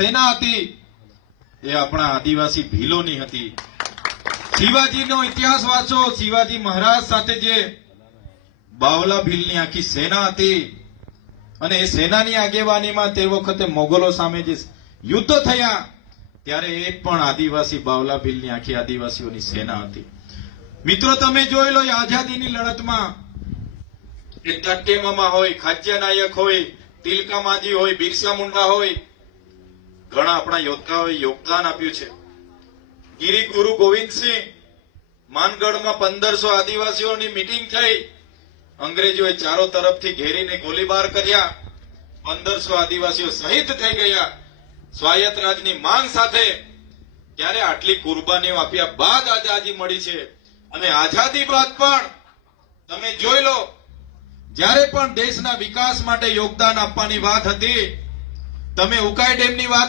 સેના હતી એ આપણા આદિવાસી ભીલોની હતી। શિવાજીનો ઇતિહાસ વાંચો, શિવાજી મહારાજ સાથે જે બાવલા ભીલની આખી સેના હતી અને એ સેનાની આગેવાનીમાં તે વખતે મોગલો સામે જે યુદ્ધ થયા ત્યારે એ પણ આદિવાસી બાવલા ભીલની આખી આદિવાસીઓની સેના હતી। મિત્રો તમે જોઈ લો આઝાદીની લડતમાં એ ટટ્ટેમામા હોય, ખાચ્યા નાયક હોય, તિલકા માંજી હોય, બિરસા મુંડા હોય, ઘણા આપણા યોદ્ધાઓએ યોગદાન આપ્યું છે। ગિરી ગુરુ ગોવિંદસિંહ, માનગઢમાં 1500 આદિવાસીઓની મીટિંગ થઈ, અંગ્રેજોએ ચારો તરફથી ઘેરીને ગોળીબાર કર્યા, 1500 આદિવાસીઓ શહીદ થઈ ગયા સ્વાયત્ત રાજની માંગ સાથે। ત્યારે આટલી કુરબાનીઓ આપ્યા બાદ આઝાદી મળી છે અને આઝાદી બાદ પણ તમે જોઈ લો જ્યારે પણ દેશના વિકાસ માટે યોગદાન આપવાની વાત હતી, તમે ઉકાઈ ડેમની વાત